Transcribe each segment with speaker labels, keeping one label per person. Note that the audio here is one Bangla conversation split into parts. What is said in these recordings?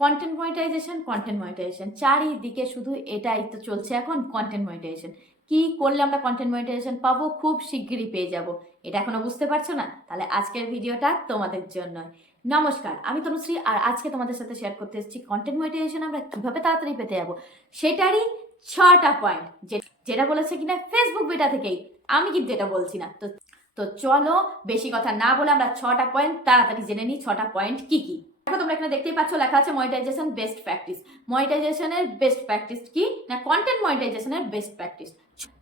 Speaker 1: কন্টেন্ট মনিটাইজেশন কন্টেন্ট মনিটাইজেশন চারিদিকে শুধু এটাই তো চলছে এখন কন্টেন্ট মনিটাইজেশন কি করলে আমরা কন্টেন্ট মনিটাইজেশন পাবো? খুব শিগগিরই পেয়ে যাব। এটা এখনও বুঝতে পারছ না? তাহলে আজকের ভিডিওটা তোমাদের জন্য নমস্কার, আমি তনুশ্রী আর আজকে তোমাদের সাথে শেয়ার করতে এসেছি কন্টেন্ট মনিটাইজেশন আমরা কীভাবে তাড়াতাড়ি পেতে যাব? সেটারই ছটা পয়েন্ট যেটা বলেছে কিনা ফেসবুক বেটা থেকেই। আমি কিন্তু এটা বলছি না। তো তো চলো, বেশি কথা না বলে আমরা ছটা পয়েন্ট তাড়াতাড়ি জেনে নিই, ছটা পয়েন্ট কি কি। দেখো, তোমরা এখানে দেখতেই পাচ্ছ, লেখা আছে মনিটাইজেশন বেস্ট প্র্যাকটিস মনিটাইজেশনের বেস্ট প্র্যাকটিস কি? না কন্টেন্ট মনিটাইজেশনের বেস্ট প্র্যাকটিস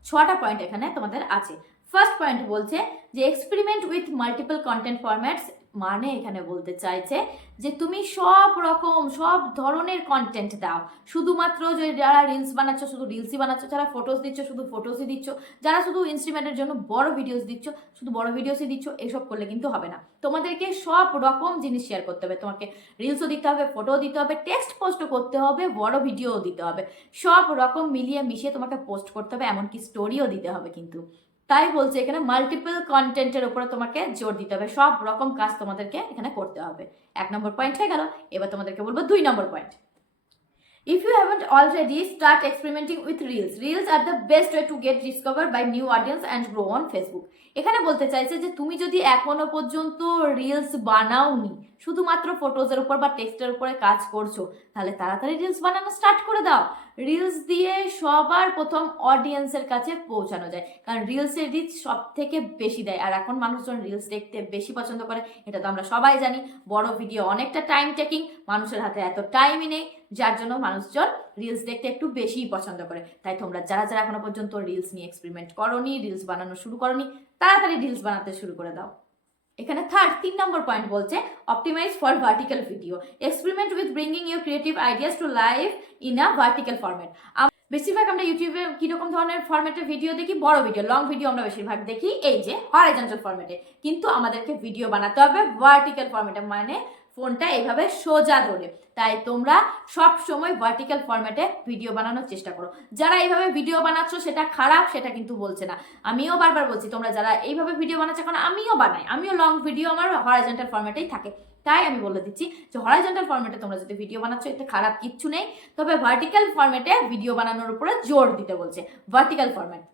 Speaker 1: ছটা পয়েন্ট এখানে তোমাদের আছে। ফার্স্ট পয়েন্ট বলছে যে experiment with multiple content formats মানে এখানে বলতে চাইছে যে তুমি সব রকম, সব ধরনের কন্টেন্ট দাও। শুধুমাত্র যে যারা রিলস বানাচ্ছ, শুধু রিলসই বানাচ্ছ, যারা ফটোস দিচ্ছ, শুধু ফটোসই দিচ্ছ, যারা শুধু ইনস্ট্রুমেন্টের জন্য বড় ভিডিওস দিচ্ছ, শুধু বড় ভিডিওসই দিচ্ছ, এসব করলে কিন্তু হবে না। তোমাদেরকে সব রকম জিনিস শেয়ার করতে হবে। তোমাকে রিলসও দিতে হবে ফটো দিতে হবে টেক্সট পোস্টও করতে হবে, বড় ভিডিওও দিতে হবে। সব রকম মিলিয়ে মিশিয়ে তোমাকে পোস্ট করতে হবে, এমনকি স্টোরিও দিতে হবে কিন্তু। তাই বলছে এখানে মাল্টিপল কন্টেন্টের উপরে তোমাকে জোর দিতে হবে সব রকম কাজ তোমাদেরকে এখানে করতে হবে এক নম্বর পয়েন্ট হয়ে গেল এবার তোমাদেরকে বলব দুই নম্বর point If you haven't already, start experimenting with Reels. Reels are the best way to get discovered by new audience and grow on Facebook. এখানে বলতে চাইছে যে তুমি যদি এখনও পর্যন্ত রিলস বানাওনি শুধুমাত্র ফটোজের উপর বা টেক্সটের উপরে কাজ করছ, তাহলে তাড়াতাড়ি রিলস বানানো স্টার্ট করে দাও। রিলস দিয়ে সবার প্রথম অডিয়েন্সের কাছে পৌঁছানো যায়, কারণ রিলসের রিচ সব থেকে বেশি দেয়। আর এখন মানুষজন রিলস দেখতে বেশি পছন্দ করে, এটা তো আমরা সবাই জানি। বড় ভিডিও অনেকটা টাইম টেকিং মানুষের হাতে এত টাইমই নেই, যার জন্য মানুষজন রিলস দেখতে একটু বেশিই পছন্দ করে। তাই তোমরা যারা যারা এখনও পর্যন্ত রিলস নিয়ে এক্সপেরিমেন্ট করনি রিলস বানানো শুরু করনি, তাড়াতাড়ি রিলস বানাতে শুরু করে দাও। এখানে থার্ড তিন নম্বর পয়েন্ট বলছে optimise for vertical video experiment with bringing your creative ideas to live in a vertical format বেশিরভাগ আমরা ইউটিউবে কীরকম ধরনের ফর্মেটের ভিডিও দেখি? বড় ভিডিও লং ভিডিও আমরা বেশিরভাগ দেখি এই যে হরাইজেন্টাল ফরম্যাটে কিন্তু আমাদেরকে ভিডিও বানাতে হবে ভার্টিক্যাল ফরম্যাটে মানে ফোনটা এইভাবে সোজা ধরে। তাই তোমরা সব সময় ভার্টিক্যাল ফরম্যাটে ভিডিও বানানোর চেষ্টা করো। যারা এইভাবে ভিডিও বানাচ্ছ, সেটা খারাপ, সেটা কিন্তু বলছে না। আমিও বারবার বলছি, তোমরা যারা এইভাবে ভিডিও বানাচ্ছ কারণ আমিও বানাই। আমিও লং ভিডিও আমার হরাইজন্টাল ফরম্যাটেই থাকে। তাই আমি বলে দিচ্ছি যে হরাইজন্টাল ফরম্যাটে তোমরা যদি ভিডিও বানাচ্ছ, এতে খারাপ কিচ্ছু নেই। তবে ভার্টিক্যাল ফরম্যাটে ভিডিও বানানোর উপরে জোর দিতে বলছে। ভার্টিক্যাল ফরম্যাট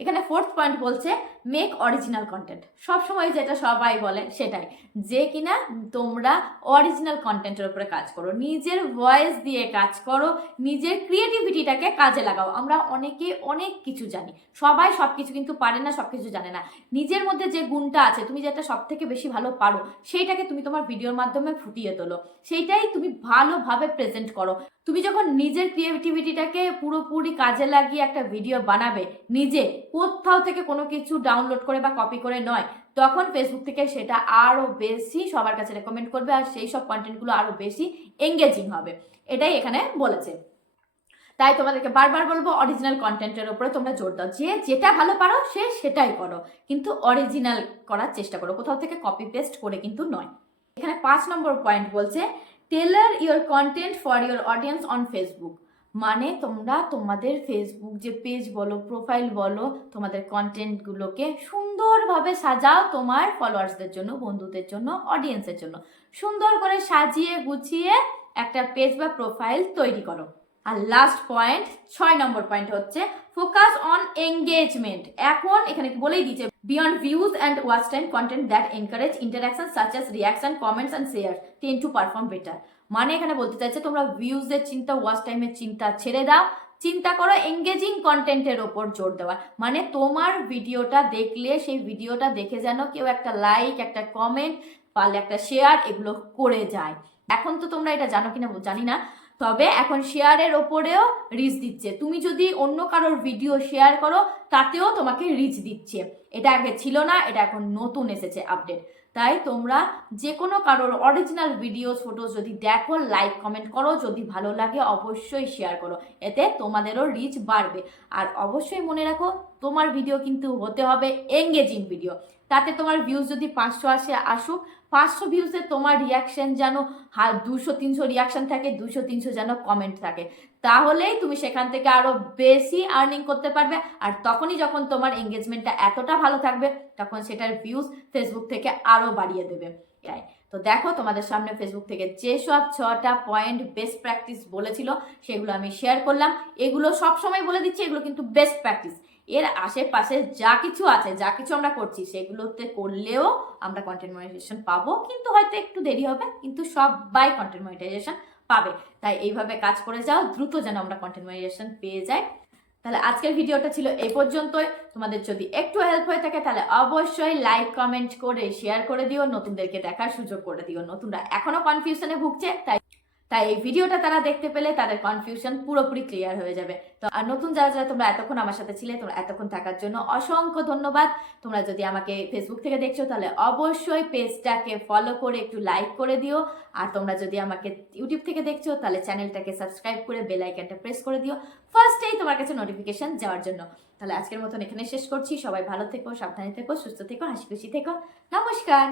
Speaker 1: এখানে ফোর্থ পয়েন্ট বলছে মেক অরিজিনাল কন্টেন্ট সবসময় যেটা সবাই বলে সেটাই। যে কিনা তোমরা অরিজিনাল কন্টেন্টের উপরে কাজ করো, নিজের ভয়েস দিয়ে কাজ করো, নিজের ক্রিয়েটিভিটিটাকে কাজে লাগাও। আমরা অনেকে অনেক কিছু জানি। সবাই সব কিছু কিন্তু পারে না সব কিছু জানে না। নিজের মধ্যে যে গুণটা আছে, তুমি যেটা সব থেকে বেশি ভালো পারো, সেইটাকে তুমি তোমার ভিডিওর মাধ্যমে ফুটিয়ে তোলো। সেইটাই তুমি ভালোভাবে প্রেজেন্ট করো। তুমি যখন নিজের ক্রিয়েটিভিটিটাকে পুরোপুরি কাজে লাগিয়ে একটা ভিডিও বানাবে, নিজে কোথাও থেকে কোনো কিছু ডাউনলোড করে বা কপি করে নয়। তখন ফেসবুক থেকে সেটা আরও বেশি সবার কাছে রেকমেন্ড করবে আর সেই সব কন্টেন্টগুলো আরও বেশি এঙ্গেজিং হবে। এটাই এখানে বলেছে। তাই তোমাদেরকে বারবার বলব অরিজিনাল কন্টেন্টের উপরে তোমরা জোর দাও। যে যেটা ভালো পারো, সে সেটাই করো। কিন্তু অরিজিনাল করার চেষ্টা করো। কোথাও থেকে কপি পেস্ট করে কিন্তু নয়। এখানে পাঁচ নম্বর পয়েন্ট বলছে tailor your content for your audience on Facebook মানে তোমরা তোমাদের ফেসবুক যে পেজ বলো প্রোফাইল বলো, তোমাদের কন্টেন্টগুলোকে সুন্দরভাবে সাজাও তোমার ফলোয়ার্সদের জন্য, বন্ধুদের জন্য অডিয়েন্সের জন্য। সুন্দর করে সাজিয়ে গুছিয়ে একটা পেজ বা প্রোফাইল তৈরি করো। আর লাস্ট পয়েন্ট ছয় নম্বর পয়েন্ট হচ্ছে ফোকাস অন এঙ্গেজমেন্ট এখন এখানে বলেই দিচ্ছে beyond views and watch time content that encourage interaction such as reaction comments and share tend to perform better মানে এখানে বলতে চাইছে, তোমরা ভিউজের চিন্তা ওয়াচ টাইমের চিন্তা ছেড়ে দাও। চিন্তা করো এঙ্গেজিং কন্টেন্টের ওপর জোর দেওয়ার। মানে তোমার ভিডিওটা দেখলে, সেই ভিডিওটা দেখে যেন কেউ একটা লাইক একটা কমেন্ট পারলে একটা শেয়ার এগুলো করে যায়। এখন তো তোমরা এটা জানো কিনা, জানি না। তবে এখন শেয়ারের ওপরেও রিচ দিচ্ছে। তুমি যদি অন্য কারোর ভিডিও শেয়ার করো, তাতেও তোমাকে রিচ দিচ্ছে। এটা আগে ছিল না, এটা এখন নতুন এসেছে আপডেট তাই তোমরা যে কোনো কারোর অরিজিনাল ভিডিও ফটো যদি দেখো লাইক কমেন্ট করো, যদি ভালো লাগে অবশ্যই শেয়ার করো। এতে তোমাদেরও রিচ বাড়বে। আর অবশ্যই মনে রাখো, তোমার ভিডিও কিন্তু হতে হবে এঙ্গেজিং ভিডিও তাতে তোমার ভিউজ যদি পাঁচশো আসে, আসুক। পাঁচশো ভিউজে তোমার রিয়াকশন যেন দুশো, তিনশো রিয়াকশন থাকে, দুশো, তিনশো যেন কমেন্ট থাকে। তাহলেই তুমি সেখান থেকে আরও বেশি আর্নিং করতে পারবে। আর তখনই যখন তোমার এঙ্গেজমেন্টটা এতটা ভালো থাকবে, তখন সেটার ভিউজ ফেসবুক থেকে আরও বাড়িয়ে দেবে। তাই তো দেখো, তোমাদের সামনে ফেসবুক থেকে যেসব ছটা পয়েন্ট বেস্ট প্র্যাকটিস বলেছিল, সেগুলো আমি শেয়ার করলাম। এগুলো সব সময় বলে দিচ্ছি, এগুলো কিন্তু বেস্ট প্র্যাকটিস এর আশেপাশে যা কিছু আছে, যা কিছু আমরা করছি, সেগুলোতে করলেও আমরা কন্টেন্ট মনিটাইজেশন পাবো। কিন্তু হয়তো একটু দেরি হবে, কিন্তু সবাই কন্টেন্ট মনিটাইজেশন পাবে। তাই এইভাবে কাজ করে যাও, দ্রুত যেন আমরা কন্টেন্ট মনিটাইজেশন পেয়ে যাই। তাহলে আজকের ভিডিওটা ছিল এই পর্যন্তই। তোমাদের যদি একটু হেল্প হয়ে থাকে, তাহলে অবশ্যই লাইক কমেন্ট করে শেয়ার করে দিও। নতুনদেরকে দেখার সুযোগ করে দিও। নতুনরা এখনও কনফিউশনে ভুগছে, তাই তাই এই ভিডিওটা তারা দেখতে পেলে তাদের কনফিউশন পুরোপুরি ক্লিয়ার হয়ে যাবে। তো, আর নতুন যারা যারা তোমরা এতক্ষণ আমার সাথে ছিলে, তোমরা এতক্ষণ থাকার জন্য অসংখ্য ধন্যবাদ। তোমরা যদি আমাকে ফেসবুক থেকে দেখছ, তাহলে অবশ্যই পেজটাকে ফলো করে একটু লাইক করে দিও। আর তোমরা যদি আমাকে ইউটিউব থেকে দেখছ, তাহলে চ্যানেলটাকে সাবস্ক্রাইব করে বেল আইকনটা প্রেস করে দিও। ফার্স্টেই তোমার কাছে নোটিফিকেশন যাওয়ার জন্য। তাহলে আজকের মতন এখানে শেষ করছি। সবাই ভালো থেকো, সাবধানে থেকো, সুস্থ থেকো, হাসি খুশি থেকো। নমস্কার!